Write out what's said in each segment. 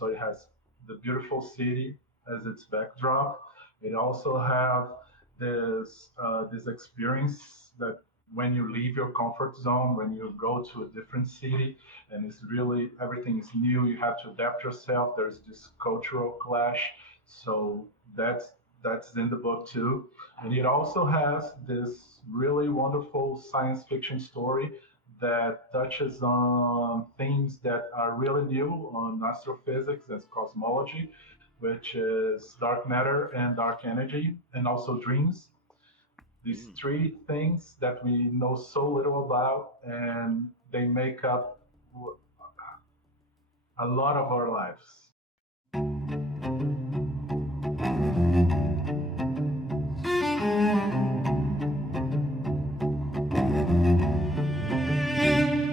So it has the beautiful city as its backdrop. It also have this experience that when you leave your comfort zone, when you go to a different city, and it's really everything is new, you have to adapt yourself. There's this cultural clash, so that's in the book too. And it also has this really wonderful science fiction story that touches on themes that are really new on astrophysics and cosmology, which is dark matter and dark energy, and also dreams. These Mm. three things that we know so little about, and they make up a lot of our lives.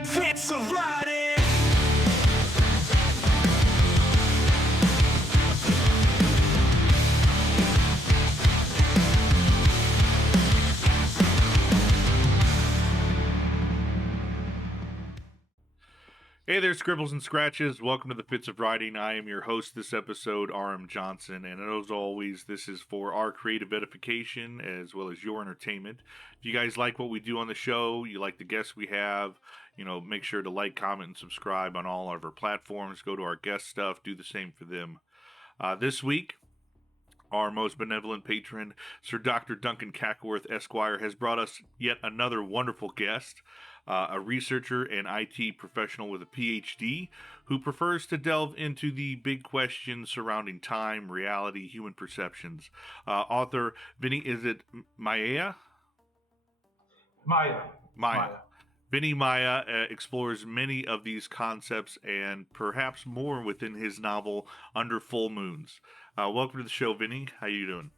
Fitz of Writing. Hey there, Scribbles and Scratches. Welcome to the Fitz of Writing. I am your host this episode, R.M. Johnson, and as always, this is for our creative edification as well as your entertainment. If you guys like what we do on the show, you like the guests we have, make sure to like, comment, and subscribe on all of our platforms. Go to our guest stuff, do the same for them. This week, our most benevolent patron, Sir Dr. Duncan Cackworth, Esquire, has brought us yet another wonderful guest, a researcher and IT professional with a PhD who prefers to delve into the big questions surrounding time, reality, human perceptions. Author Vinny, is it Maia? Maya, Maia. Maya. Vinny Maia explores many of these concepts and perhaps more within his novel Under Full Moons. Welcome to the show, Vinny. How you doing?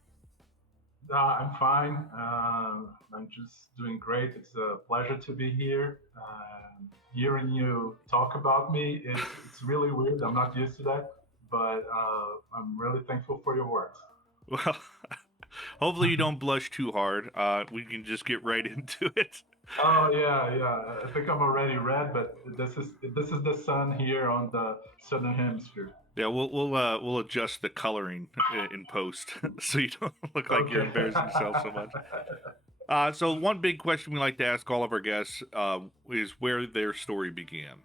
I'm fine. I'm just doing great. It's a pleasure to be here. Hearing you talk about me, it's really weird. I'm not used to that, but I'm really thankful for your words. Well, hopefully you don't blush too hard. We can just get right into it. Oh yeah, yeah. I think I'm already red, but this is the sun here on the southern hemisphere. Yeah, we'll adjust the coloring in post so you don't look like you're Okay. embarrassing yourself so much. So one big question we like to ask all of our guests is where their story began.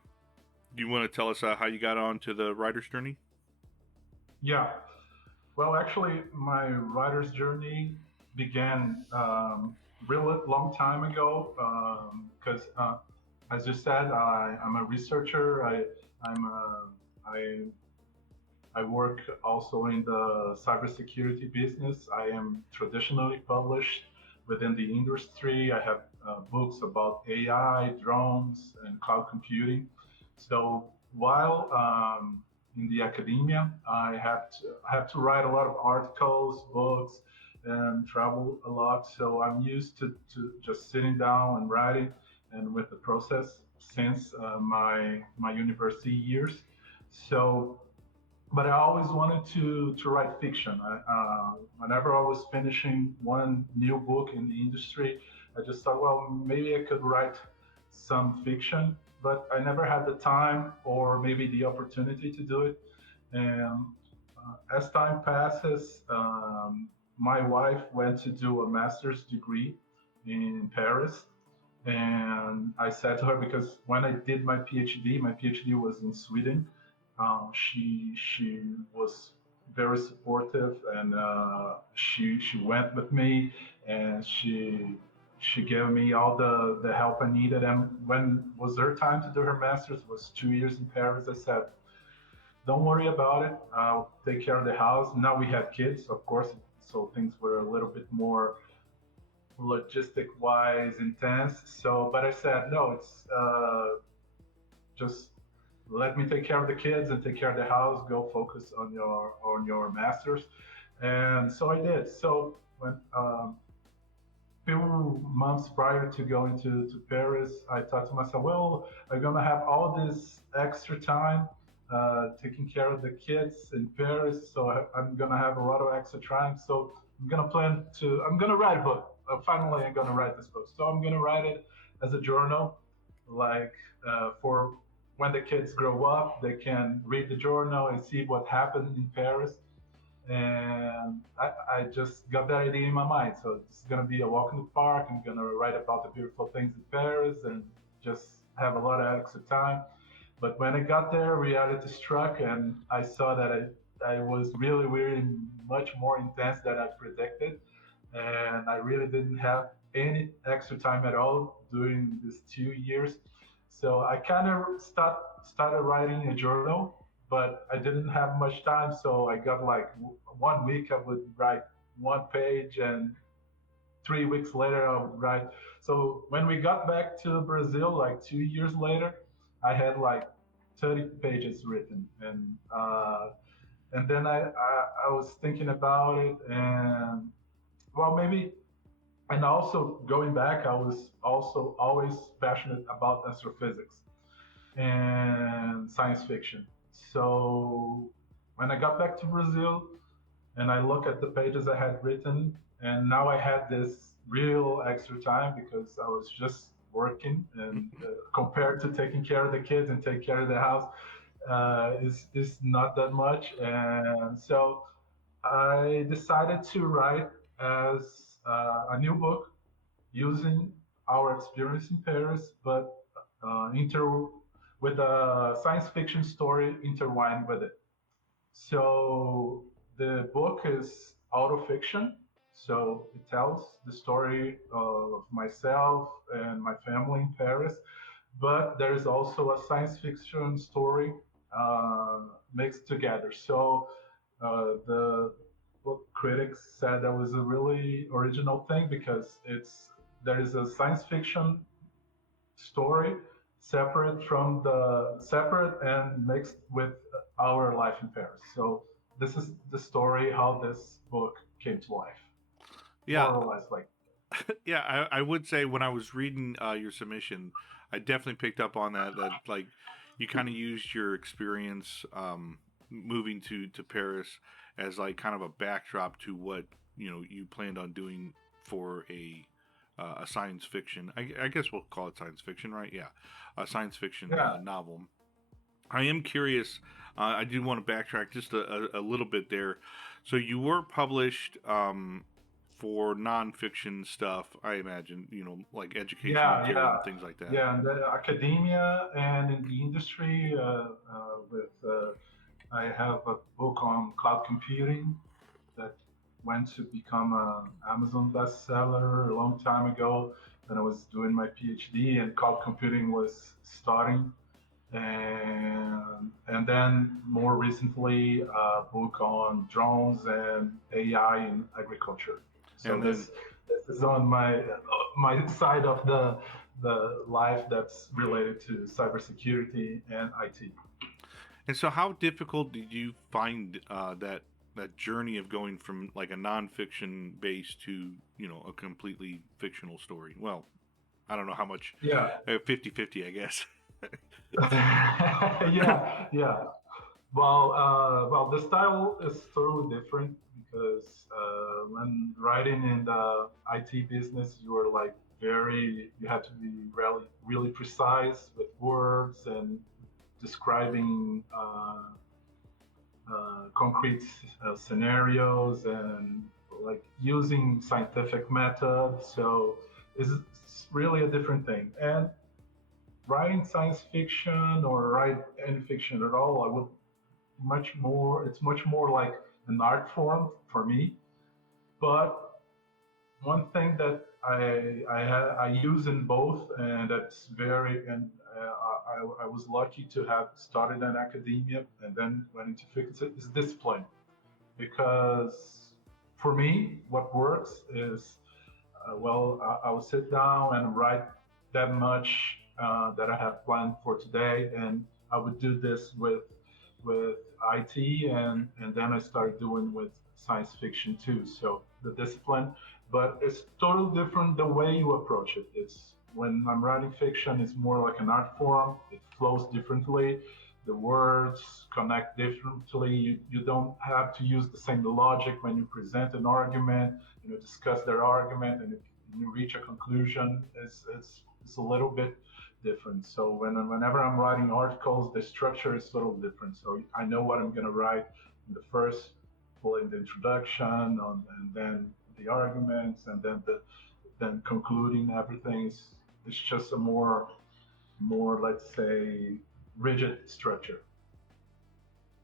Do you want to tell us how you got on to the writer's journey? Yeah. Well, actually, my writer's journey began really long time ago because, as you said, I'm a researcher. I'm a, I work also in the cybersecurity business. I am traditionally published within the industry. I have books about AI, drones, and cloud computing. So while in the academia, I have to write a lot of articles, books, and travel a lot. So I'm used to just sitting down and writing, and with the process since my university years. So but I always wanted to write fiction. Whenever I was finishing one new book in the industry, I just thought, well, maybe I could write some fiction, but I never had the time or maybe the opportunity to do it. And as time passes, my wife went to do a master's degree in Paris. And I said to her, because when I did my PhD was in Sweden. She was very supportive, and she went with me, and she gave me all the help I needed. And when was her time to do her master's, it was 2 years in Paris. I said, "Don't worry about it. I'll take care of the house." Now we had kids, of course, so things were a little bit more logistic wise intense. So, but I said, "No, it's just let me take care of the kids and take care of the house. Go focus on your masters." And so I did. So when few months prior to going to Paris, I thought to myself, well, I'm gonna have all this extra time taking care of the kids in Paris, so I'm gonna have a lot of extra time. So I'm gonna write a book. Finally, I'm gonna write this book. So I'm gonna write it as a journal, like for when the kids grow up, they can read the journal and see what happened in Paris. And I just got that idea in my mind. So it's gonna be a walk in the park. I'm gonna write about the beautiful things in Paris and just have a lot of extra time. But when I got there, reality struck, and I saw that I was really, really much more intense than I predicted, and I really didn't have any extra time at all during these 2 years. So I kind of started writing a journal, but I didn't have much time. So I got like 1 week I would write 1 page, and 3 weeks later I would write. So when we got back to Brazil, like 2 years later, I had like 30 pages written, and then I was thinking about it, and well, maybe, and also going back, I was also always passionate about astrophysics and science fiction. So when I got back to Brazil and I look at the pages I had written, and now I had this real extra time because I was just working, and compared to taking care of the kids and taking care of the house, is not that much. And so I decided to write as a new book using our experience in Paris, but with a science fiction story intertwined with it. So the book is autofiction. So it tells the story of myself and my family in Paris, but there is also a science fiction story uh, mixed together. So the book critics said that was a really original thing because there is a science fiction story separate and mixed with our life in Paris. So this is the story how this book came to life, Yeah, more or less like. yeah. I would say when I was reading your submission, I definitely picked up on that like you kind of used your experience moving to Paris as like kind of a backdrop to what you planned on doing for a science fiction. I guess we'll call it science fiction, right? Yeah, a science fiction Yeah, novel. I am curious. I do want to backtrack just a little bit there. So you were published for nonfiction stuff, I imagine, like educational yeah, material yeah, and things like that. yeah. In the academia and in the industry, with I have a book on cloud computing that went to become an Amazon bestseller a long time ago. When I was doing my PhD and cloud computing was starting, and then more recently a book on drones and AI in agriculture. So And then, this is on my side of the life that's related to cybersecurity and IT. and so how difficult did you find that journey of going from like a nonfiction base to a completely fictional story? Well, I don't know how much, Yeah, 50-50, I guess. yeah, yeah. Well, the style is totally different because when writing in the IT business, you are like you have to be really precise with words and describing concrete scenarios and like using scientific methods. So it's really a different thing. And writing science fiction or write any fiction at all, I would much more. It's much more like an art form for me. But one thing that I use in both, and that's very and I was lucky to have started in academia and then went into fiction is discipline, because for me what works is I will sit down and write that much that I have planned for today, and I would do this with IT, and then I started doing with science fiction too. So the discipline, but it's totally different the way you approach it. It's when I'm writing fiction, it's more like an art form. It flows differently. The words connect differently. You don't have to use the same logic when you present an argument, discuss their argument, and you reach a conclusion. It's a little bit different. So whenever I'm writing articles, the structure is a little different. So I know what I'm going to write in the first, in the introduction, and then the arguments, and then concluding everything. It's just a more let's say rigid structure.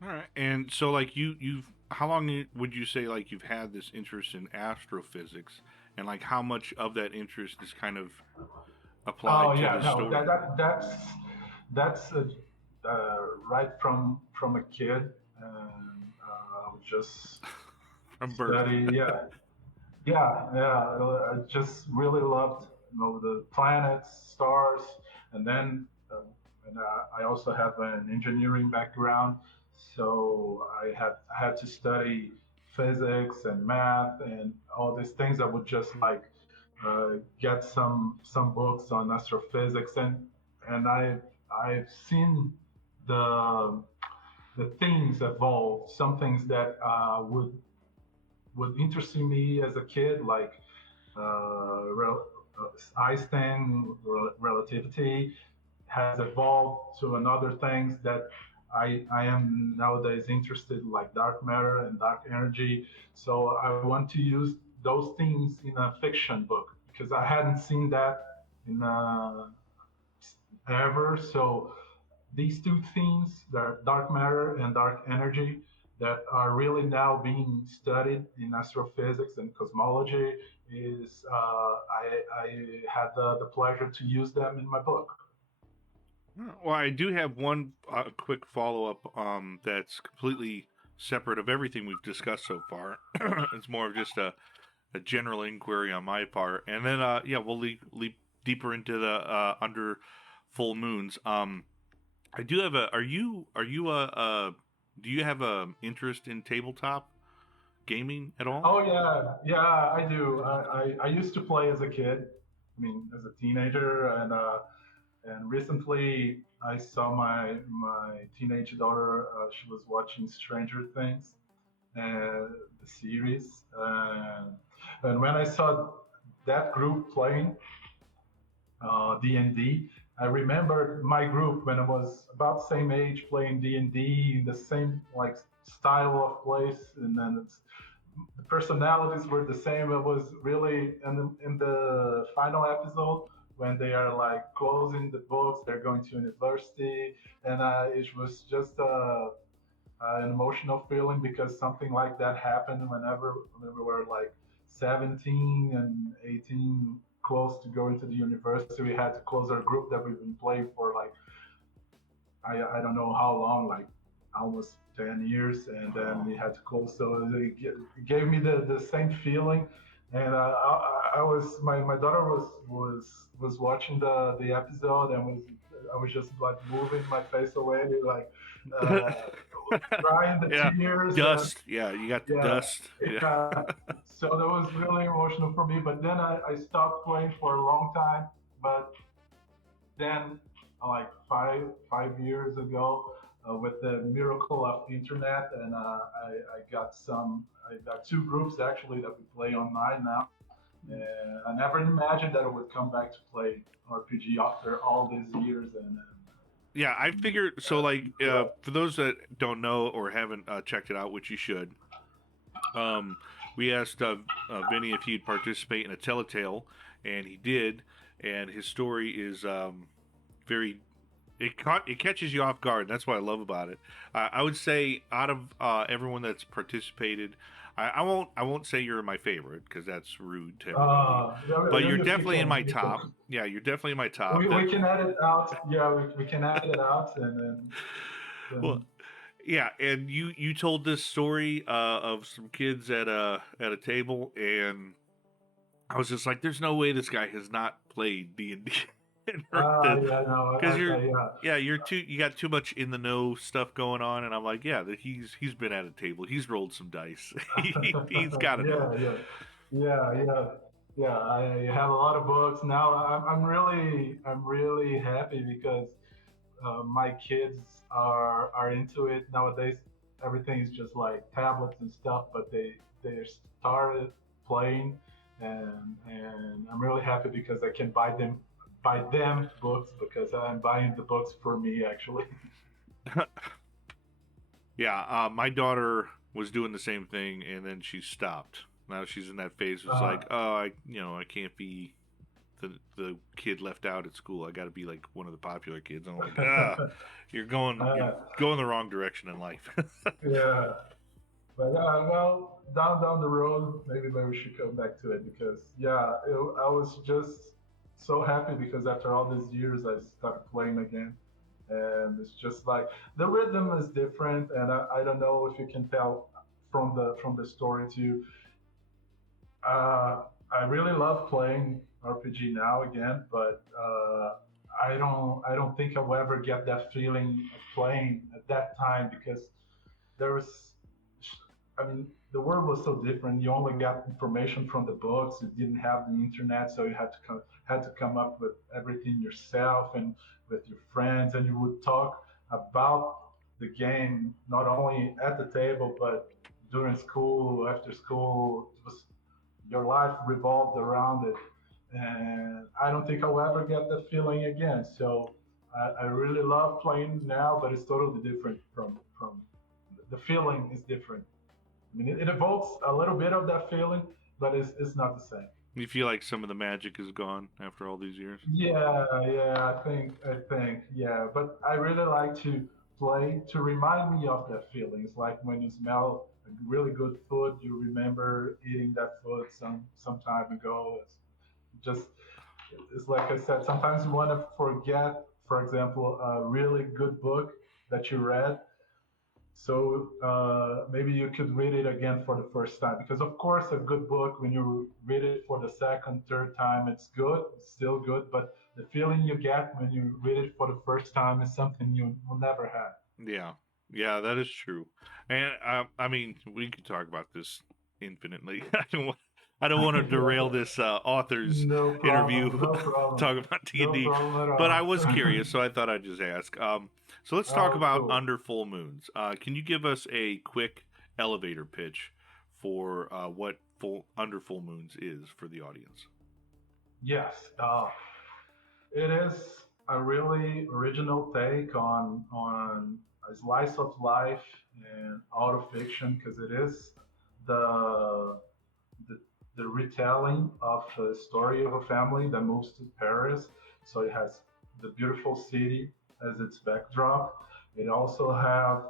All right. And so, like, you've how long would you say like you've had this interest in astrophysics, and like how much of that interest is kind of Oh applied to yeah, the no, story? that's right from a kid, and I would just From birth. study. Yeah, yeah. I just really loved, the planets, stars, and then I also have an engineering background, so I had to study physics and math and all these things. I would just like get some books on astrophysics, and I've seen the the things evolve. Some things that would interest me as a kid, like Einstein relativity, has evolved to another things that I am nowadays interested, like dark matter and dark energy. So I want to use those things in a fiction book because I hadn't seen that in ever. So these two themes, the dark matter and dark energy, that are really now being studied in astrophysics and cosmology, is I had the pleasure to use them in my book. Well, I do have one quick follow up that's completely separate of everything we've discussed so far. It's more of just a general inquiry on my part, and then yeah, we'll leap deeper into the under full moons. I do have a. Are you a do you have a interest in tabletop gaming at all? Oh yeah, yeah, I do. I used to play as a kid. I mean, as a teenager, and recently I saw my teenage daughter. She was watching Stranger Things, the series, and when I saw that group playing D&D, I remembered my group when I was about the same age playing D&D in the same like style of place, and then the personalities were the same. It was really in the final episode when they are like closing the books, they're going to university, and it was just an emotional feeling because something like that happened whenever we were like 17 and 18, close to going to the university. We had to close our group that we've been playing for like I don't know how long, like almost 10 years, and then we had to close. So it gave me the same feeling. And I was my daughter was watching the episode, and I was just like moving my face away, like uh, crying the Yeah, tears. And dust. Yeah, you got the yeah, dust. Yeah. yeah. So that was really emotional for me. But then I stopped playing for a long time. But then, like five years ago, with the miracle of internet, and I got two groups actually that we play online now. And I never imagined that I would come back to play RPG after all these years. And Yeah, I figured. So, like, yeah. for those that don't know or haven't checked it out, which you should, we asked Vinny if he'd participate in a Telltale, and he did. And his story is very it catches you off guard. That's what I love about it. I would say out of everyone that's participated, I won't say you're my favorite because that's rude to everybody. But you're You definitely in can my top. Yeah, you're definitely in my top. we can edit out. Yeah, we can edit it out, and Well, then yeah, and you told this story of some kids at a table, and I was just like, "There's no way this guy has not played D&D." yeah, no, Because yeah. you got too much in the know stuff going on, and I'm like, yeah, that he's been at a table, he's rolled some dice, he's got to know. Yeah, yeah. I have a lot of books now. I'm really happy because my kids are into it nowadays. Everything is just like tablets and stuff, but they started playing, and I'm really happy because I can buy them buy them books because I'm buying the books for me actually. Yeah, my daughter was doing the same thing, and then she stopped. Now she's in that phase. It's Uh, like, oh, I can't be the kid left out at school. I got to be like one of the popular kids. I'm like, you're uh, going the wrong direction in life. yeah, but well, down the road, maybe we should come back to it because yeah, I was just so happy because after all these years, I started playing again, and it's just like the rhythm is different, and I don't know if you can tell from the story too. I really love playing RPG now again, but I don't think I'll ever get that feeling of playing at that time because there was, I mean, the world was so different. You only got information from the books. You didn't have the internet, so you had to come up with everything yourself and with your friends, and you would talk about the game not only at the table but during school, after school. It was your life revolved around it, and I don't think I'll ever get the feeling again. So I really love playing now, but it's totally different from the feeling is different. I mean, it evokes a little bit of that feeling, but it's not the same. You feel like some of the magic is gone after all these years. Yeah, I think, yeah. But I really like to play to remind me of that feeling. It's like when you smell a really good food, you remember eating that food some time ago. Just it's like I said, sometimes you want to forget, for example, a really good book that you read. So maybe you could read it again for the first time. Because of course, a good book, when you read it for the second, third time, it's good, it's still good. But the feeling you get when you read it for the first time is something you will never have. Yeah, yeah, that is true. And I mean, we could talk about this infinitely. I don't want to derail this author's No problem, interview no problem, talking about D and no D, problem at but I all. was curious, so I thought I'd just ask. So let's talk Oh, about cool. under full moons. Can you give us a quick elevator pitch for what full under full moons is for the audience? Yes, it is a really original take on a slice of life and auto fiction because it is the, the the retelling of a story of a family that moves to Paris. So it has the beautiful city as its backdrop. It also have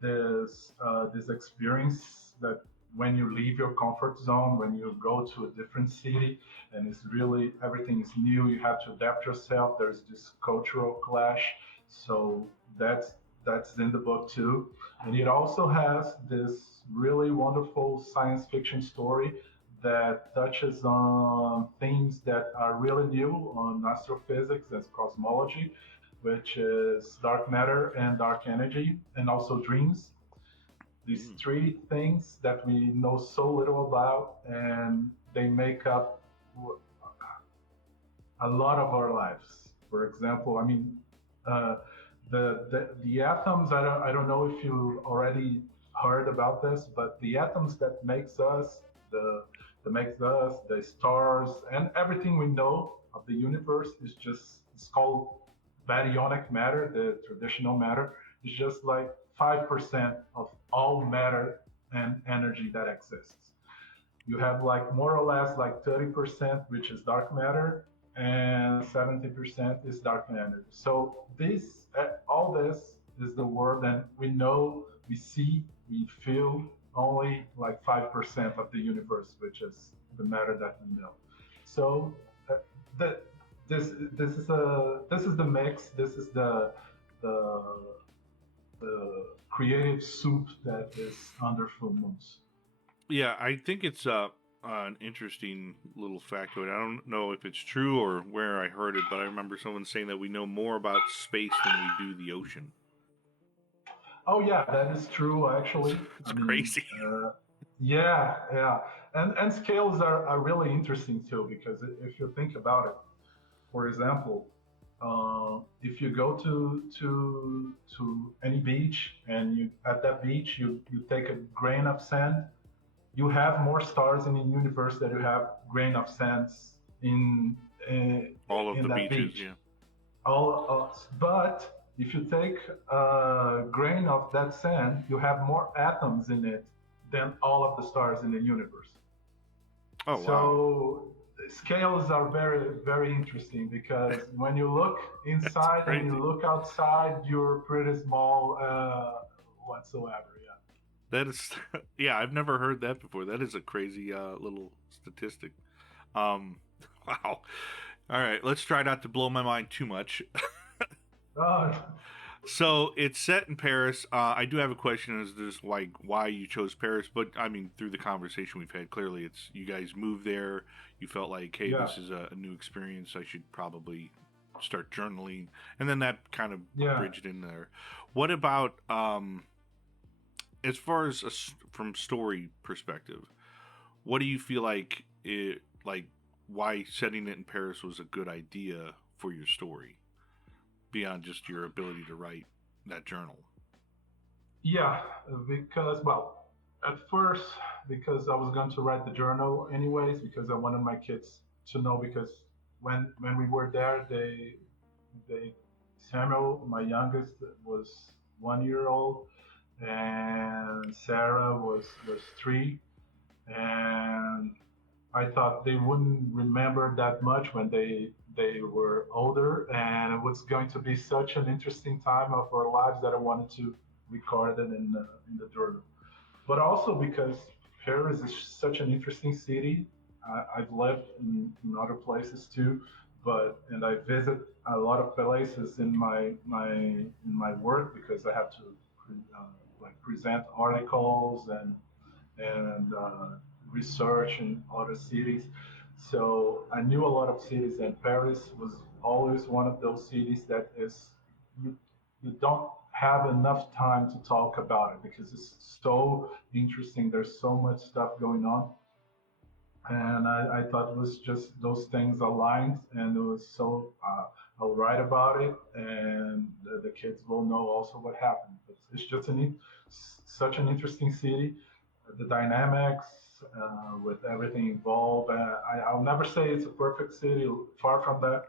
this experience that when you leave your comfort zone, when you go to a different city, and it's really everything is new, you have to adapt yourself. There's this cultural clash, so that's in the book too. And it also has this really wonderful science fiction story that touches on things that are really new on astrophysics and cosmology, which is dark matter and dark energy, and also dreams. These Mm. three things that we know so little about, and they make up a lot of our lives. For example, I mean, uh, the atoms. I don't know if you already heard about this, but the atoms that makes us the the stars and everything we know of the universe is just it's called baryonic matter. The traditional matter is just like 5% of all matter and energy that exists. You have like more or less like 30%, which is dark matter, and 70% is dark energy. So this, all this is the world, and we know, we see, we feel only like 5% of the universe, which is the matter that we know. So uh, the, this is the mix. This is the the creative soup that is under full moons. Yeah, I think it's an interesting little factoid. I don't know if it's true or where I heard it, but I remember someone saying that we know more about space than we do the ocean. Oh yeah, that is true It's, actually. it's I mean, crazy. yeah, and scales are really interesting too because if you think about it, for example, if you go to any beach and you at that beach you take a grain of sand, you have more stars in the universe than you have grain of sands in All of in the that beaches, beach. yeah. But if you take a grain of that sand, you have more atoms in it than all of the stars in the universe. Oh wow, So scales are very, very interesting because when you look that's inside and you crazy. look outside, you're pretty small whatsoever. Yeah. That is, yeah, I've never heard that before. That is a crazy little statistic. Um, wow. All right, let's try not to blow my mind too much. Uh, So it's set in Paris. I do have a question as to just why you chose Paris, but I mean through the conversation we've had, clearly it's you guys moved there. You felt like, hey, yeah. this is a new experience. I should probably start journaling, and then that kind of Yeah. bridged in there. What about as far as from story perspective? What do you feel like why setting it in Paris was a good idea for your story beyond just your ability to write that journal? Yeah, because, well, at first, because I was going to write the journal anyways, because I wanted my kids to know, because when we were there, they Samuel, my youngest, was 1 year old, and Sarah was 3, and I thought they wouldn't remember that much when they were older, and it was going to be such an interesting time of our lives that I wanted to record it in the journal. But also because Paris is such an interesting city. I've lived in other places too, but and I visit a lot of places in my work because I have to uh, like present articles and research in other cities. So I knew a lot of cities, and Paris was always one of those cities that is you you don't have enough time to talk about it because it's so interesting. There's so much stuff going on, and I thought it was just those things aligned, and it was so. I'll write about it, and the kids will know also what happened. It's just such an interesting city, the dynamics with everything involved. I'll never say it's a perfect city. Far from that.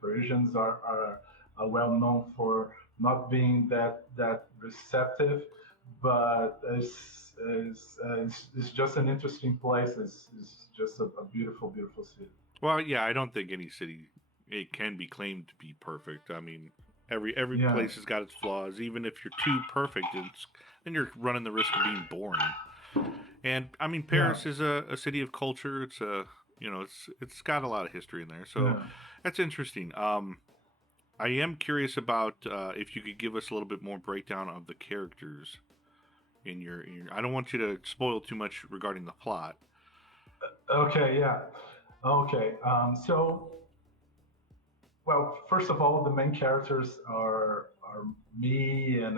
Parisians are well known for not being that receptive, but it's just an interesting place. It's just a beautiful, beautiful city. Well, yeah, I don't think any city it can be claimed to be perfect. I mean, every Yeah, place has got its flaws. Even if you're too perfect, then you're running the risk of being boring. And I mean, yeah, Paris is a city of culture. It's a it's got a lot of history in there, so yeah. that's interesting. I am curious about if you could give us a little bit more breakdown of the characters in your. I don't want you to spoil too much regarding the plot. Okay, yeah. Okay. So, well, first of all, the main characters are me and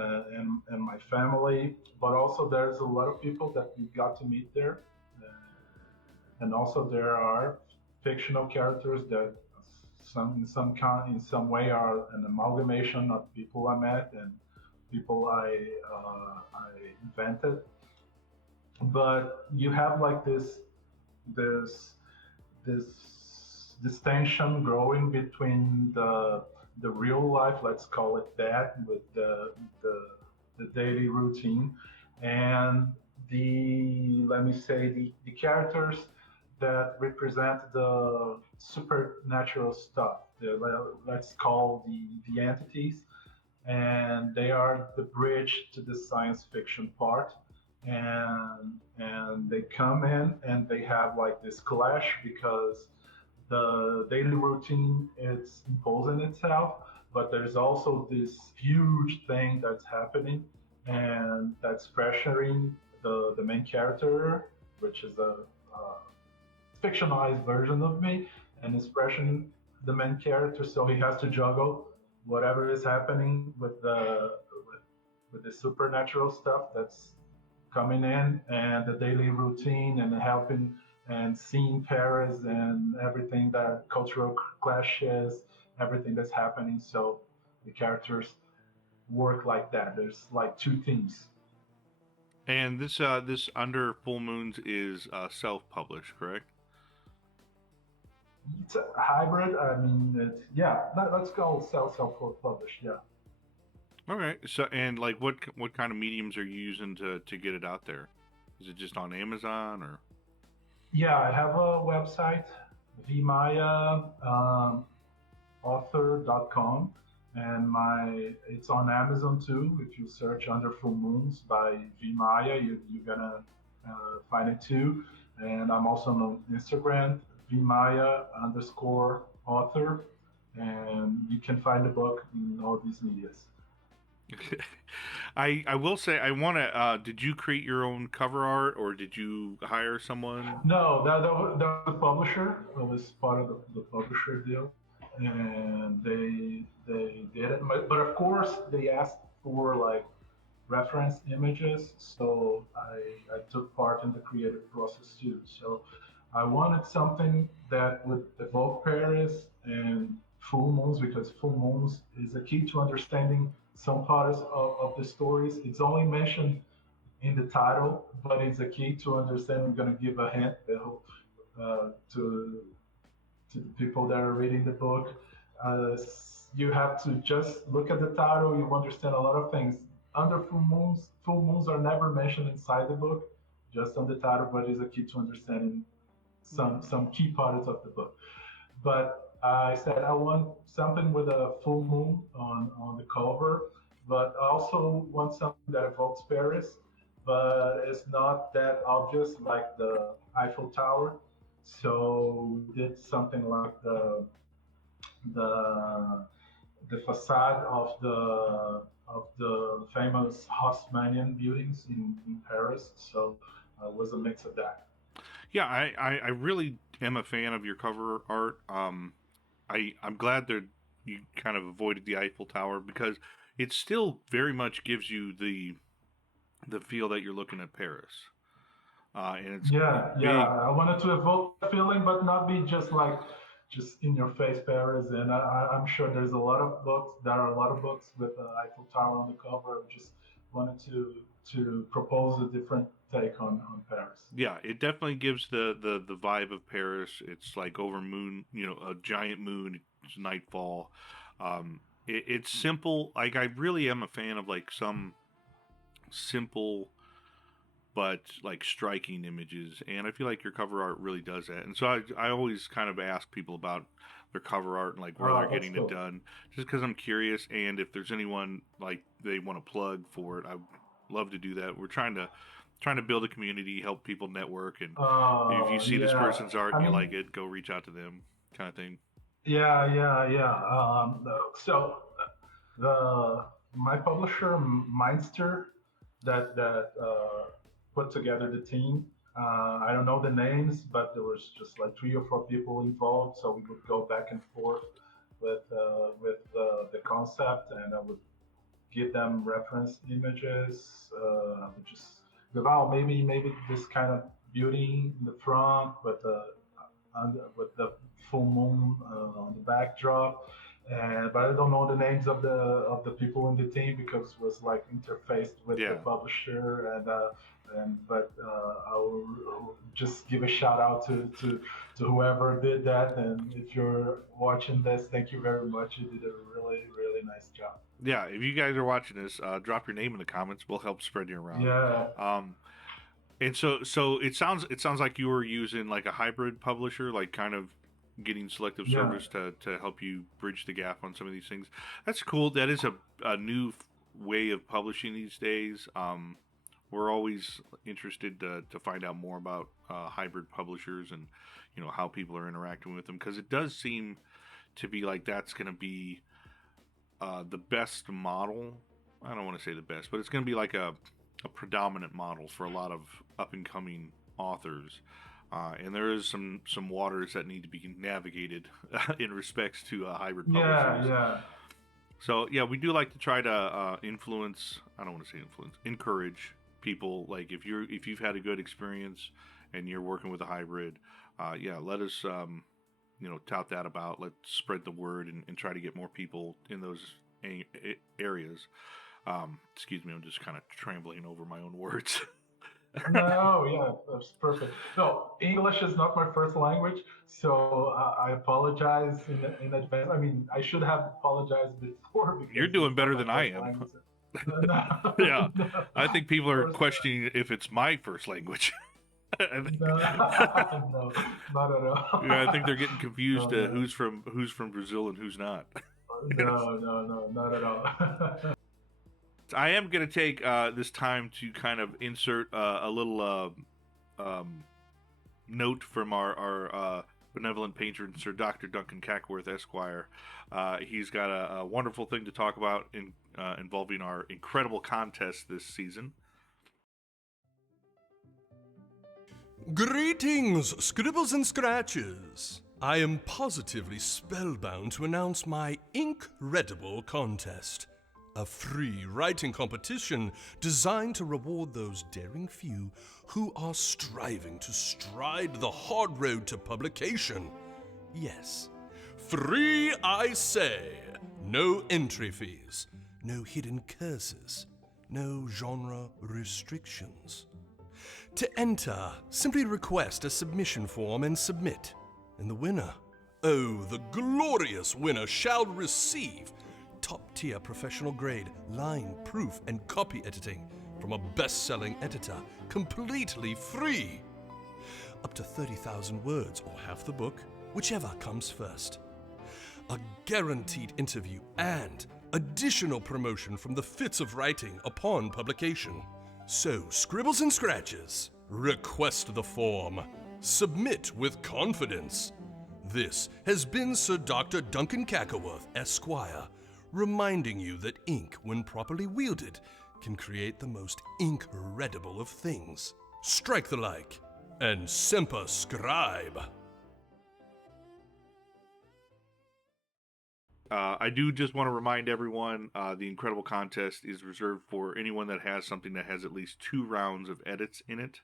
my family, but also there's a lot of people that we got to meet there, and also there are fictional characters that in some way are an amalgamation of people I met and people I invented. But you have like this this tension growing between the real life, let's call it that, with the, the daily routine, and the let me say the characters that represent the supernatural stuff. Let's call the entities, and they are the bridge to the science fiction part. And they come in and they have like this clash because the daily routine is imposing itself, but there's also this huge thing that's happening and that's pressuring the main character, which is a fictionalized version of me, and is pressuring the main character, so he has to juggle whatever is happening with the supernatural stuff that's coming in and the daily routine and helping and seeing Paris and everything that cultural clashes, everything that's happening. So the characters work like that. There's like two themes. And this Under Full Moons is self published, correct? It's a hybrid. I mean, yeah. Let's go self-published. Yeah. Okay. So, and like, what kind of mediums are you using to get it out there? Is it just on Amazon or? Yeah, I have a website, vmaya author.com, and my it's on Amazon too. If you search Under Full Moons by Vmaya, you're gonna find it too. And I'm also on Instagram, vmaya underscore author, and you can find the book in all these medias. I will say I want to. Did you create your own cover art or did you hire someone? No, that was the publisher. It was part of the publisher deal, and they did it. But of course, they asked for like reference images, so I took part in the creative process too. So I wanted something that would evoke Paris and full moons, because full moons is a key to understanding some parts of the stories. It's only mentioned in the title, but it's a key to understand. I'm going to give a hint to to the people that are reading the book. Uh, you have to just look at the title. You understand a lot of things. Under full moons are never mentioned inside the book, just on the title, but it's a key to understanding some key parts of the book. But I said I want something with a full moon on the cover, but I also want something that evokes Paris, but it's not that obvious like the Eiffel Tower. So we did something like the the facade of the famous Haussmannian buildings in Paris. So it was a mix of that. Yeah, I really am a fan of your cover art. I'm glad that you kind of avoided the Eiffel Tower because it still very much gives you the feel that you're looking at Paris. And it's Yeah. big. I wanted to evoke that feeling, but not be just like just in your face Paris. And I'm sure there's a lot of books. There are a lot of books with the Eiffel Tower on the cover. I just wanted to propose a different take on Paris. Yeah, it definitely gives the vibe of Paris. It's like over moon, a giant moon. It's nightfall. It's simple. Like I really am a fan of like some simple but like striking images, and I feel like your cover art really does that. And so I always kind of ask people about their cover art and like where they're Oh, that's getting it cool. done, just because I'm curious. And if there's anyone like they want to plug for it, I love to do that. We're trying to build a community, help people network, and if you see this Yeah. person's art I and you mean, like it, go reach out to them, kind of thing. yeah. So the my publisher Mindster that put together the team. I don't know the names, but there was just like 3 or 4 people involved. So we would go back and forth with the concept, and I would give them reference images. I would just go, oh, maybe this kind of beauty in the front, with the full moon on the backdrop. But I don't know the names of the people in the team because it was like interfaced with the Yeah, publisher, I will just give a shout out to whoever did that. And if you're watching this, thank you very much. You did a really nice job. yeah. If you guys are watching this, drop your name in the comments. We'll help spread you around. Yeah, Um, And so it sounds like you were using like a hybrid publisher, like kind of getting selective yeah. service to help you bridge the gap on some of these things. That's cool. That is a new way of publishing these days. We're always interested to find out more about hybrid publishers and how people are interacting with them because it does seem to be like that's going to be the best model. I don't want to say the best, but it's going to be like a predominant model for a lot of up and coming authors. And there is some waters that need to be navigated in respects to hybrid Yeah, publishers. yeah. So yeah, we do like to try to influence. I don't want to say influence. Encourage people. Like if you've had a good experience and you're working with a hybrid, yeah, let us tout that about. Let's spread the word and try to get more people in those areas. Excuse me, I'm just kind of trembling over my own words. No, yeah, that's perfect. No, English is not my first language, so I apologize in advance. I mean, I should have apologized before You're because doing it's not better my than I first am. language. No, no, Yeah, no. I think people are First, questioning if it's my first language. I no, no, not at yeah, I think all. they're getting confused No, who's from Brazil and who's not. no, no, no, not at all. I am going to take this time to kind of insert a little um, note from our benevolent patron, Sir Dr. Duncan Cackworth, Esquire. He's got a wonderful thing to talk about involving our incredible contest this season. Greetings, scribbles and scratches. I am positively spellbound to announce my incredible contest. A free writing competition designed to reward those daring few who are striving to stride the hard road to publication. Yes, free I say. No entry fees, no hidden curses, no genre restrictions. To enter, simply request a submission form and submit. And the winner, oh, the glorious winner shall receive top-tier professional grade line, proof, and copy editing from a best-selling editor, completely free. Up to 30,000 words or half the book, whichever comes first. A guaranteed interview and additional promotion from the Fitz of Writing upon publication. So, scribbles and scratches, request the form. Submit with confidence. This has been Sir Dr. Duncan Cackworth, Esquire, reminding you that ink, when properly wielded, can create the most incredible of things. Strike the like, and semper scribe. I do just want to remind everyone the incredible contest is reserved for anyone that has something that has at least 2 rounds of edits in it.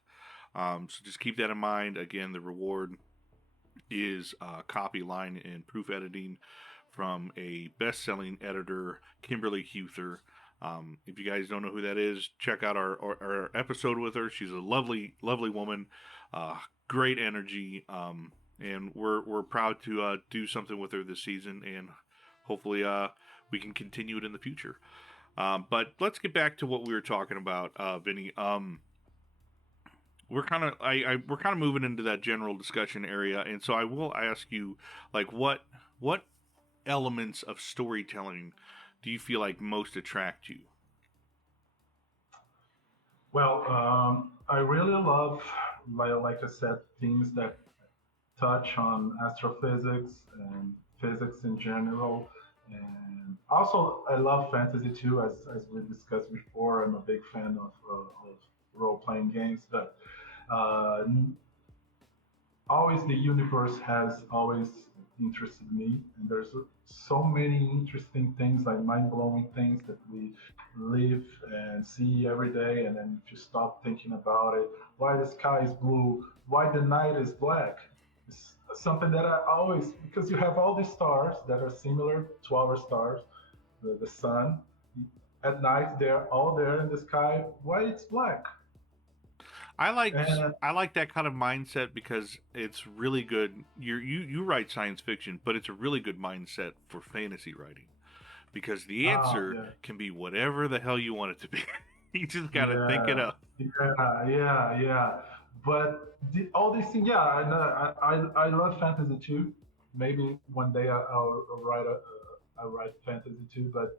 So just keep that in mind. Again, the reward is copy, line, and proof editing from a best-selling editor, Kimberly Huther. If you guys don't know who that is, check out our episode with her. She's a lovely, lovely woman, great energy, and we're proud to do something with her this season, and hopefully we can continue it in the future. But let's get back to what we were talking about, Vinny. We're kind of moving into that general discussion area, and so I will ask you, like, what elements of storytelling do you feel like most attract you? Well, I really love, like I said, things that touch on astrophysics and physics in general. And also, I love fantasy too, as we discussed before. I'm a big fan of role playing games, but uh, always the universe has always interested me, and there's so many interesting things, like mind-blowing things that we live and see every day, and then if you stop thinking about it, why the sky is blue, why the night is black, it's something that I always, because you have all these stars that are similar to our stars, the sun, at night they're all there in the sky, why it's black? I like And I like that kind of mindset because it's really good. You write science fiction, but it's a really good mindset for fantasy writing because the answer yeah. can be whatever the hell you want it to be. You just got to think it Yeah, up. yeah. But all these things, yeah, I know. I love fantasy too. Maybe one day I'll write I write fantasy too. But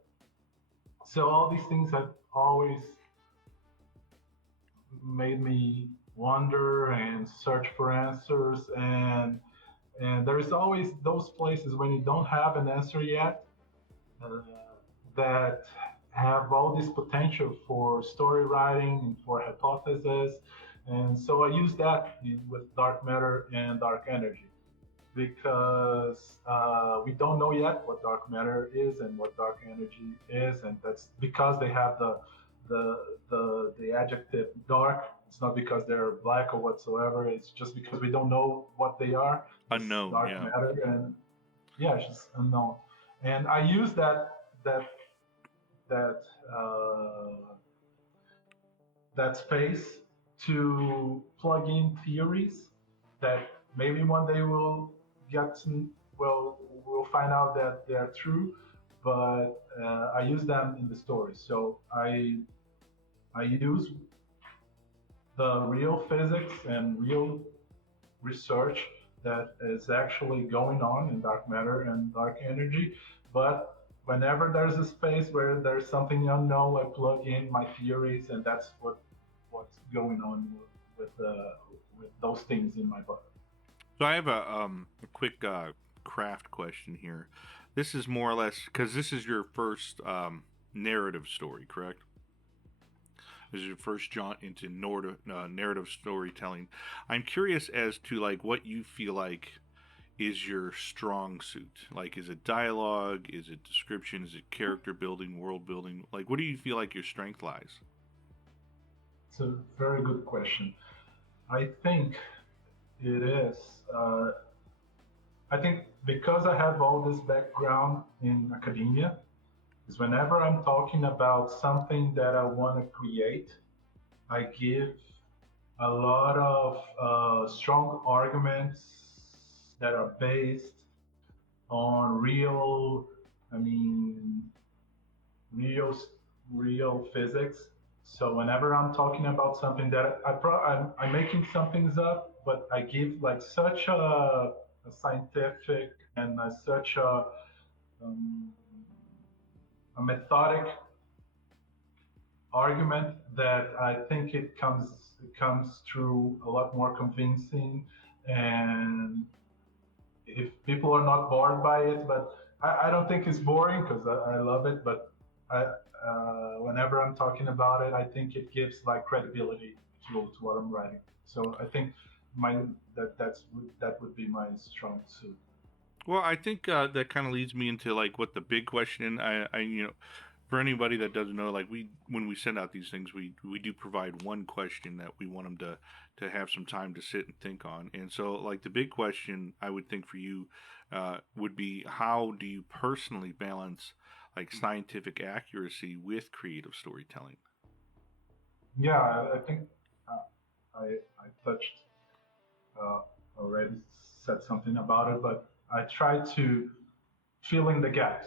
so all these things have always made me wonder and search for answers, and there is always those places when you don't have an answer yet, uh, that have all this potential for story writing and for hypothesis. And so I use that with dark matter and dark energy because we don't know yet what dark matter is and what dark energy is, and that's because they have the the adjective dark. It's not because they're black or whatsoever. It's just because we don't know what they are. It's Unknown, dark yeah. matter, and yeah, it's just unknown. And I use that that uh, that space to plug in theories that maybe one day get to, we'll find out that they're true, but I use them in the story. So I use the real physics and real research that is actually going on in dark matter and dark energy. But whenever there's a space where there's something unknown, I plug in my theories, and that's what's going on with those things in my book. So I have a quick craft question here. This is more or less because this is your first narrative story, correct? This is your first jaunt into narrative storytelling. I'm curious as to like what you feel like is your strong suit. Like, is it dialogue? Is it description? Is it character building, world building? Like, what do you feel like your strength lies? It's a very good question. I think it is. I think because I have all this background in academia, is whenever I'm talking about something that I want to create, I give a lot of strong arguments that are based on real, I mean, real, real physics. So whenever I'm talking about something that I'm making some things up, but I give like such a scientific and such um, a methodic argument that I think it comes through a lot more convincing. And if people are not bored by it, but I don't think it's boring because I love it. But whenever I'm talking about it, I think it gives like credibility to what I'm writing. So I think my that would be my strong suit. Well, I think that kind of leads me into like what the big question. For anybody that doesn't know, like when we send out these things, we do provide one question that we want them to have some time to sit and think on. And so, like the big question, I would think for you would be, how do you personally balance like scientific accuracy with creative storytelling? Yeah, I think I touched already said something about it, but I try to fill in the gaps.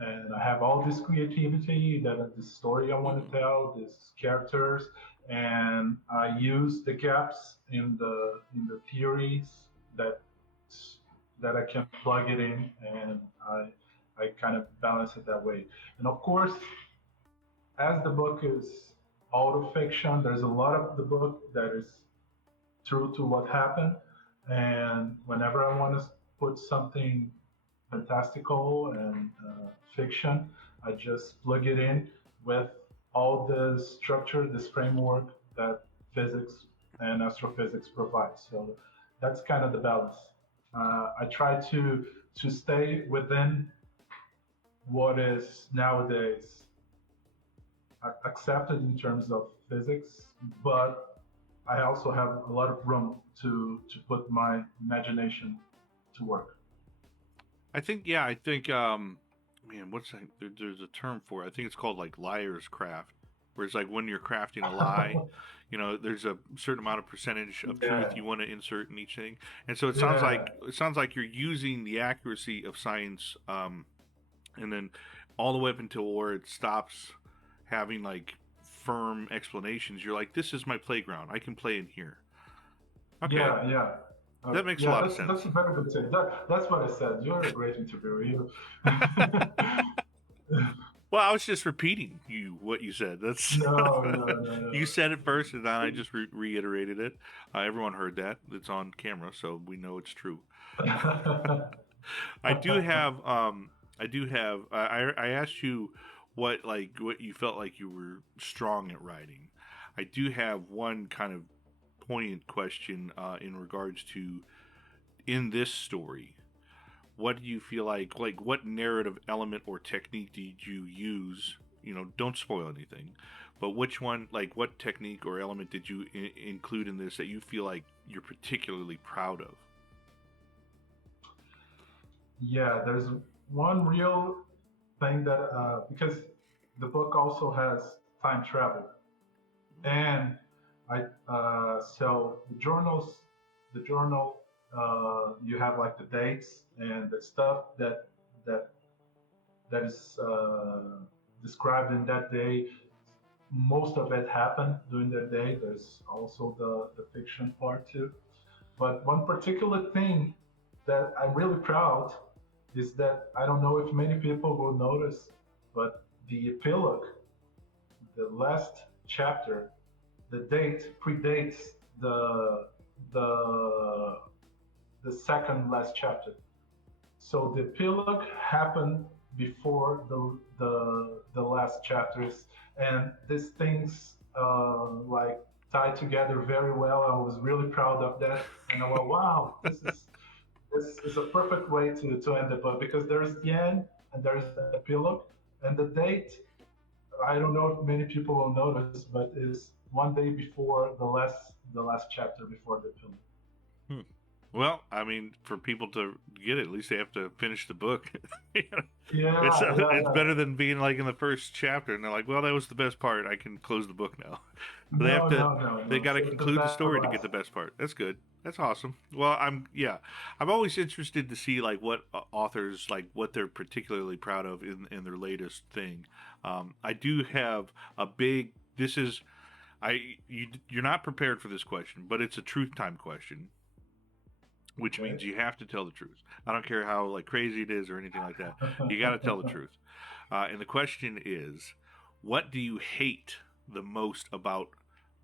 And I have all this creativity, this story I want to tell, these characters, and I use the gaps in the theories that that I can plug it in, and I kind of balance it that way. And of course, as the book is auto fiction, there's a lot of the book that is true to what happened. And whenever I want to put something fantastical and fiction, I just plug it in with all the structure, this framework that physics and astrophysics provide. So that's kind of the balance. I try to stay within what is nowadays accepted in terms of physics, but I also have a lot of room to put my imagination to work. I think man, what's that? There's a term for it. I think it's called like liar's craft, where it's like when you're crafting a lie, there's a certain amount of percentage of truth Yeah, you want to insert in each thing. And so yeah, it sounds like you're using the accuracy of science, and then all the way up until where it stops having like firm explanations. You're like, this is my playground. I can play in here. Okay, yeah. that makes a Yeah, lot of that's sense. a very good take. That's what I said. You're a great interviewer. You. Well, I was just repeating what you said. That's No, no, no, you no. said it first, and then I just reiterated it. Everyone heard that. It's on camera, so we know it's true. I do have. I asked you what you felt like you were strong at writing. I do have one kind of poignant question in regards to in this story. What do you feel like what narrative element or technique did you use? Don't spoil anything, but which one, like what technique or element did you include in this that you feel like you're particularly proud of? Yeah, there's one real thing that because the book also has time travel, and So the journal, you have like the dates and the stuff that that is described in that day. Most of it happened during the day. There's also the fiction part too. But one particular thing that I'm really proud is that I don't know if many people will notice, but the epilogue, the last chapter, the date predates the the the second last chapter. So the epilogue happened before the last chapters, and these things like tied together very well. I was really proud of that, and I went, wow, this is a perfect way to end the book because there's the end and there's the epilogue, and the date. I don't know if many people will notice, but is one day before the last chapter before the epilogue. Hmm. Well, I mean, for people to get it, at least they have to finish the book. Yeah, It's yeah. better than being like in the first chapter, and they're like, "Well, that was the best part. I can close the book now." They have No, to. no, no, They no. got to Save the conclude the best for story to get last. the best part. That's good. That's awesome. Well, I'm always interested to see like what authors like what they're particularly proud of in their latest thing. I do have a big. This is you're not prepared for this question, but it's a truth time question, which Okay. means you have to tell the truth. I don't care how like crazy it is or anything like that. You got to tell the truth. And the question is, what do you hate the most about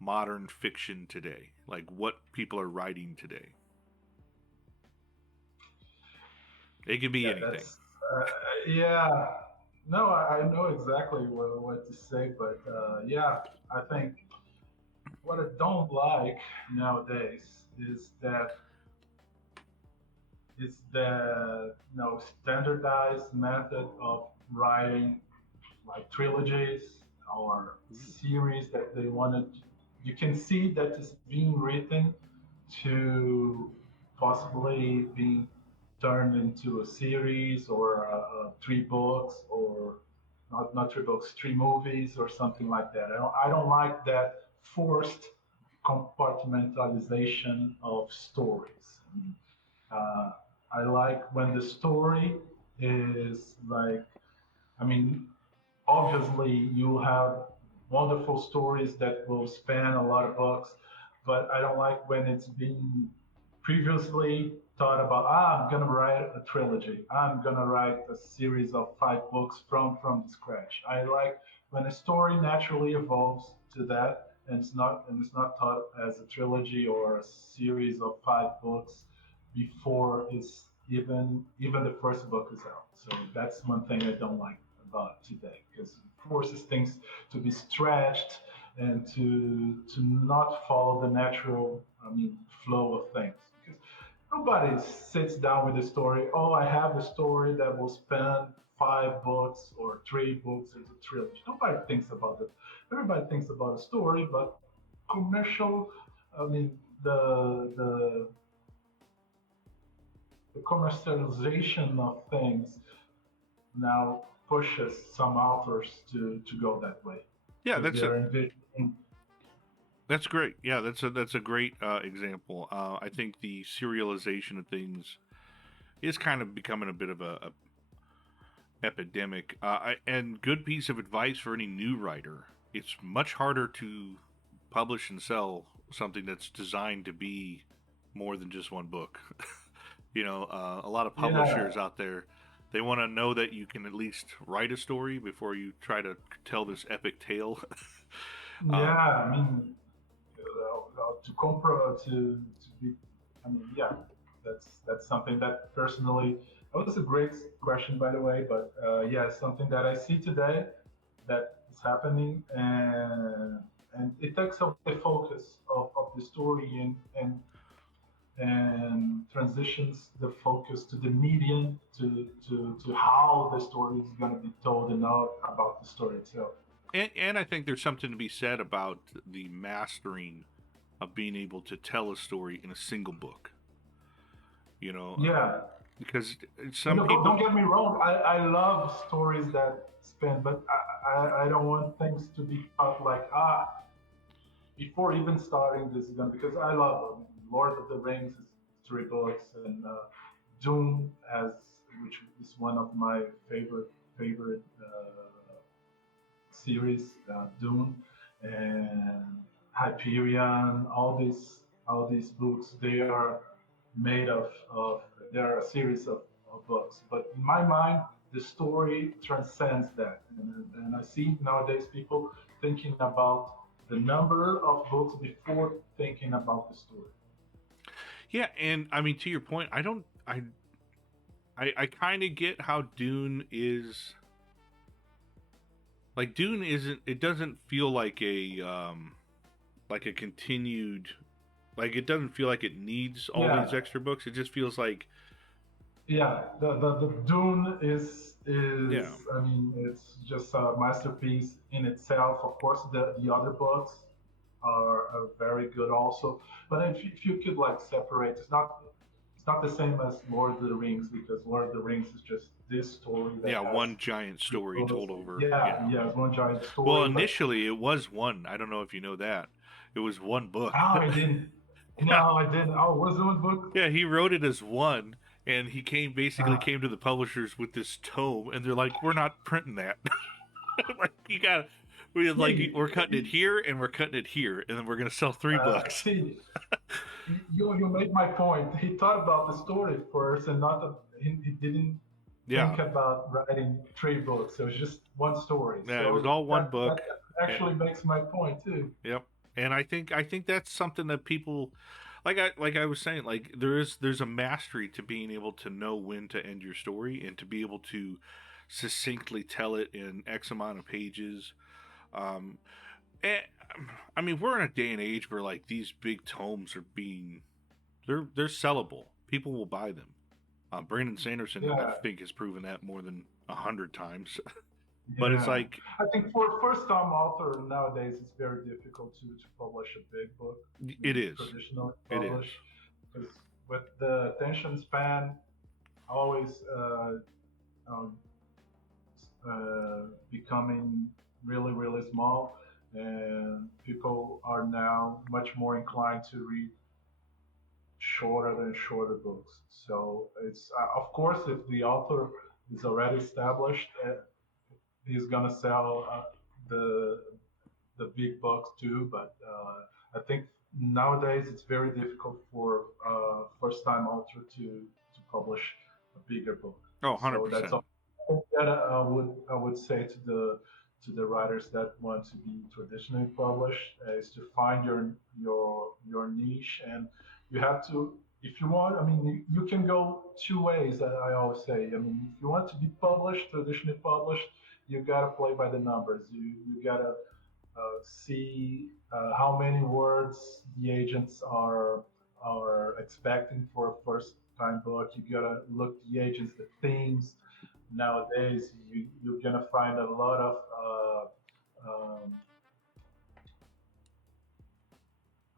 modern fiction today? Like what people are writing today. It can be Yeah, anything. yeah. No, I know exactly what to say, but yeah, I think what I don't like nowadays is that it's the standardized method of writing like trilogies or series that they wanted. You can see that it's being written to possibly be turned into a series or three books or not three books, three movies or something like that. I don't like that forced compartmentalization of stories. Uh, I like when the story is like, I mean, obviously you have wonderful stories that will span a lot of books, but I don't like when it's been previously thought about. I'm gonna write a trilogy. I'm gonna write a series of five books from scratch. I like when a story naturally evolves to that, and it's not thought as a trilogy or a series of five books before it's even the first book is out. So that's one thing I don't like about today because it forces things to be stretched and to not follow the natural, flow of things. Because nobody sits down with a story. Oh, I have a story that will span five books or three books as a trilogy. Nobody thinks about it. Everybody thinks about a story, but commercial. I mean, the commercialization of things now pushes some authors to go that way Yeah, because they're envisioning. that's great. Yeah, that's a great example. I think the serialization of things is kind of becoming a bit of a epidemic. And good piece of advice for any new writer: it's much harder to publish and sell something that's designed to be more than just one book. A lot of Yeah, publishers out there, they want to know that you can at least write a story before you try to tell this epic tale. um, yeah. I mean, to compare to be. I mean, yeah. That's something that personally. That was a great question, by the way. But yeah, something that I see today that is happening, and it takes up the focus of the story and transitions the focus to the medium to how the story is going to be told and not about the story itself. and I think there's something to be said about the mastering of being able to tell a story in a single book. You know, Yeah, because and some don't people, get me wrong. I love stories that span, but I don't want things to be thought like before even starting this event, because I love Lord of the Rings is 3 books, and Doom has, which is one of my favorite series, Dune and Hyperion. All these books, they are made of they are a series of books. But in my mind, the story transcends that, and I see nowadays people thinking about the number of books before thinking about the story. Yeah, and I mean, to your point, I kind of get how Dune is. Like Dune isn't. It doesn't feel like a continued. Like it doesn't feel like it needs all these Yeah, extra books. It just feels like, yeah. The Dune yeah, is I mean, it's just a masterpiece in itself. Of course, the other books are very good also. But if you could like separate, it's not the same as Lord of the Rings, because Lord of the Rings is just this story that yeah, has one giant three story books. told over. Yeah, Yeah. yeah, it's one giant Well, story. But initially it was one. I don't know if you know that. It was one book. I didn't. No, Yeah. I didn't. Oh, was it one book? Yeah, he wrote it as one, and he basically Uh, came to the publishers with this tome, and they're like, "We're not printing that. Like you got, see, we're cutting it here, and we're cutting it here, and then we're gonna sell 3 books." see, you made my point. He thought about the story first, and not he didn't Yeah, think about writing 3 books. So it's just one story. yeah, it was So all one that book. And, actually makes my point too. yep, and I think that's something that people, like I was saying, like there's a mastery to being able to know when to end your story and to be able to succinctly tell it in X amount of pages. Um, and, I mean, we're in a day and age where like these big tomes are being, they're sellable. People will buy them. Brandon Sanderson, I Yeah, think, has proven that more than 100 times. But it's yeah. like, I think for a first-time author nowadays, it's very difficult to publish a big book, it is, traditionally it is. published, because with the attention span always um, becoming really, really small, and people are now much more inclined to read shorter and shorter books. So it's of course, if the author is already established, he's gonna sell the the big books too. But I think nowadays it's very difficult for first-time author to publish a bigger book. Oh, So that's 100%. all that I would say to the writers that want to be traditionally published, is to find your niche. And you have to, if you want, I mean, you can go 2 ways. I always say, I mean, if you want to be published, traditionally published, you gotta play by the numbers. You gotta see how many words the agents are expecting for a first time book. You gotta look the agents, the themes. Nowadays, you're gonna find um,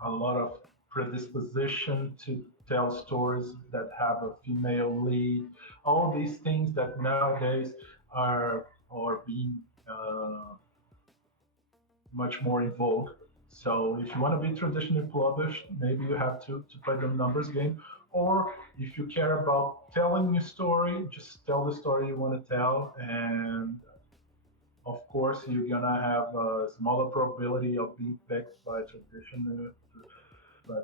a lot of predisposition to tell stories that have a female lead. All these things that nowadays are being much more in vogue. So if you want to be traditionally published, maybe you have to play the numbers game. Or if you care about telling your story, just tell the story you want to tell. And of course, you're gonna have a smaller probability of being picked by a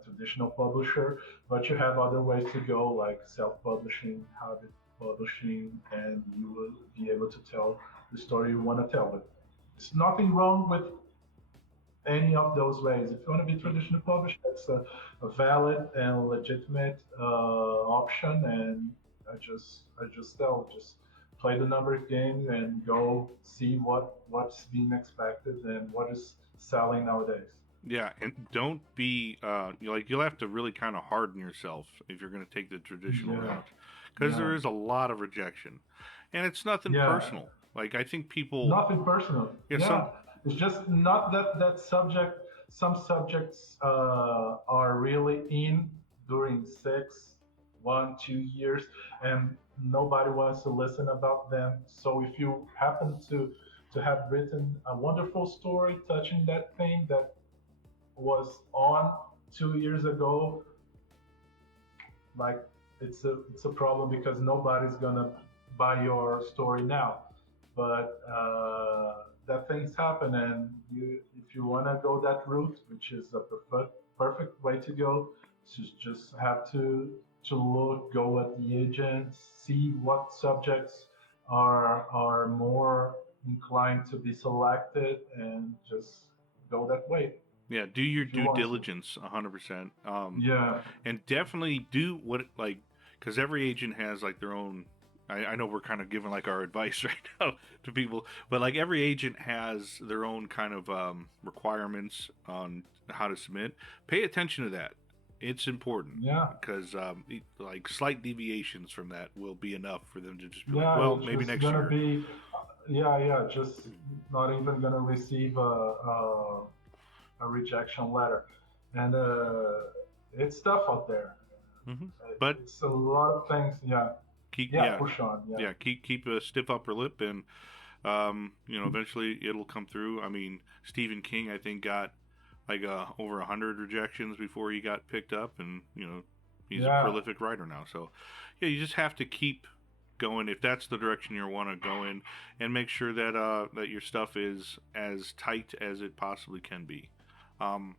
traditional publisher, but you have other ways to go, like self-publishing, habit publishing, and you will be able to tell the story you want to tell. But there's nothing wrong with any of those ways. If you want to be traditionally published, that's a valid and legitimate option. And I just tell, just play the numbers game and go see what's being expected and what is selling nowadays. Yeah, and don't be you'll have to really kind of harden yourself if you're going to take the traditional Yeah, route, because yeah, there is a lot of rejection, and it's nothing yeah. personal. Like I think people, Nothing personal. yeah, Yeah, some, it's just not that subject. Some subjects are really in during 1, 2 years, and nobody wants to listen about them. So if you happen to have written a wonderful story touching that thing that was on 2 years ago, like it's a problem because nobody's gonna buy your story now. But that things happen, and if you wanna go that route, which is a perfect way to go, you just have to look, go at the agents, see what subjects are more inclined to be selected, and just go that way Yeah, do your if you due want to. diligence 100%. Yeah, And definitely do what, like, because every agent has like their own. I know we're kind of giving like our advice right now to people, but like every agent has their own kind of requirements on how to submit. Pay attention to that. It's important yeah, because like slight deviations from that will be enough for them to just be like, yeah. well, It's maybe just next gonna year. be, yeah. Just not even gonna receive a rejection letter, and it's tough out there. But It's a lot of things. Yeah, keep, yeah. yeah, Push on. Yeah, yeah, keep a stiff upper lip, and eventually it'll come through. I mean, Stephen King, I think, got like over 100 rejections before he got picked up, and he's a yeah, prolific writer now. So yeah, you just have to keep going if that's the direction you want to go in, and make sure that that your stuff is as tight as it possibly can be. um,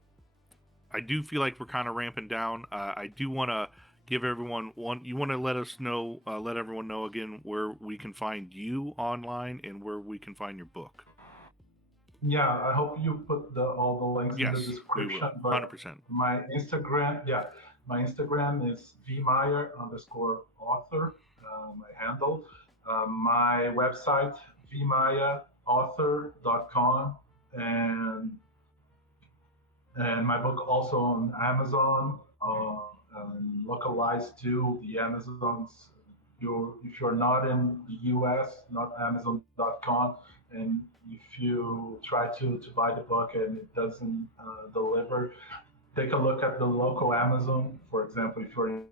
I do feel like we're kind of ramping down. I do want to give everyone one. You want to let us know, let everyone know again where we can find you online and where we can find your book. yeah. I hope you put all the links in the Yes, we will. description. But 100%. my Instagram, yeah, my Instagram is vmeyer_author. My handle. My website vmeyaauthor.com, and my book also on Amazon, and localized to the Amazons. If you're not in the US, not Amazon.com, and if you try to buy the book and it doesn't deliver, take a look at the local Amazon. For example, if you're in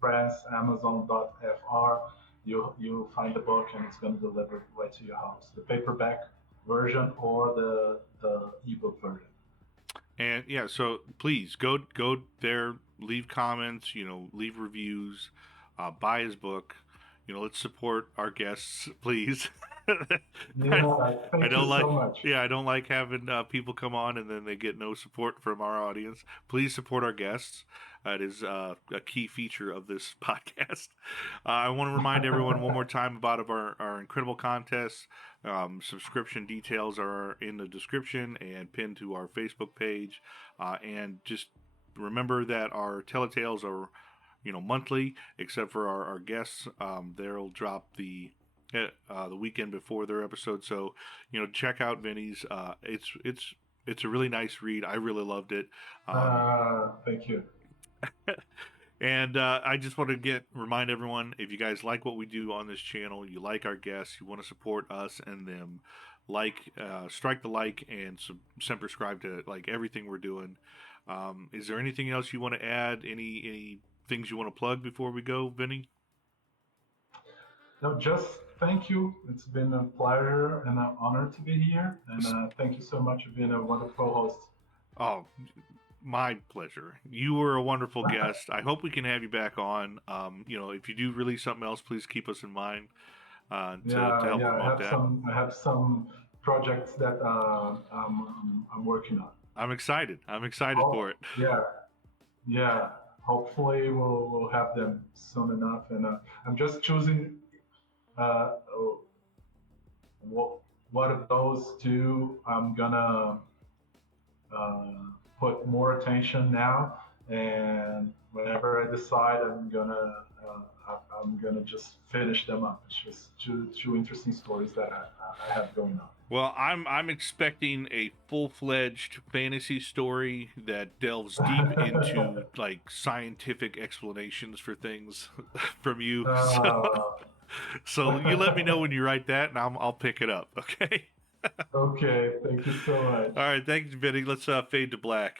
France, Amazon.fr, you find the book and it's going to deliver right to your house. The paperback version or the ebook version. And yeah, so please go there, leave comments, leave reviews, buy his book. Let's support our guests, please. I, Yeah, I thank you don't like, so much. yeah, I don't like having people come on and then they get no support from our audience. Please support our guests. It is a key feature of this podcast. I want to remind everyone one more time about our incredible contests. Subscription details are in the description and pinned to our Facebook page. And just remember that our Teletales are, monthly, except for our guests. They'll drop the weekend before their episode. So, check out Vinny's. It's a really nice read. I really loved it. Thank you. And I just want to remind everyone, if you guys like what we do on this channel, you like our guests, you want to support us and them, strike the like and subscribe to like everything we're doing. Is there anything else you want to add? Any things you want to plug before we go, Vinny? No, just thank you. It's been a pleasure and an honor to be here. And thank you so much for being a wonderful host. Oh, my pleasure. You were a wonderful guest. I hope we can have you back on. If you do release something else, please keep us in mind to help Yeah. promote that. I have some projects that I'm working on. I'm excited. I'm excited for it. Yeah. Hopefully we'll have them soon enough. And I'm just choosing uh, what of those two I'm gonna uh, put more attention now, and whenever I decide, I'm gonna just finish them up. It's just two interesting stories that I have going on. Well, I'm expecting a full-fledged fantasy story that delves deep into like scientific explanations for things from you. So you let me know when you write that, and I'll pick it up. Okay. Okay, thank you so much. All right. Thanks, Vinny. Let's fade to black.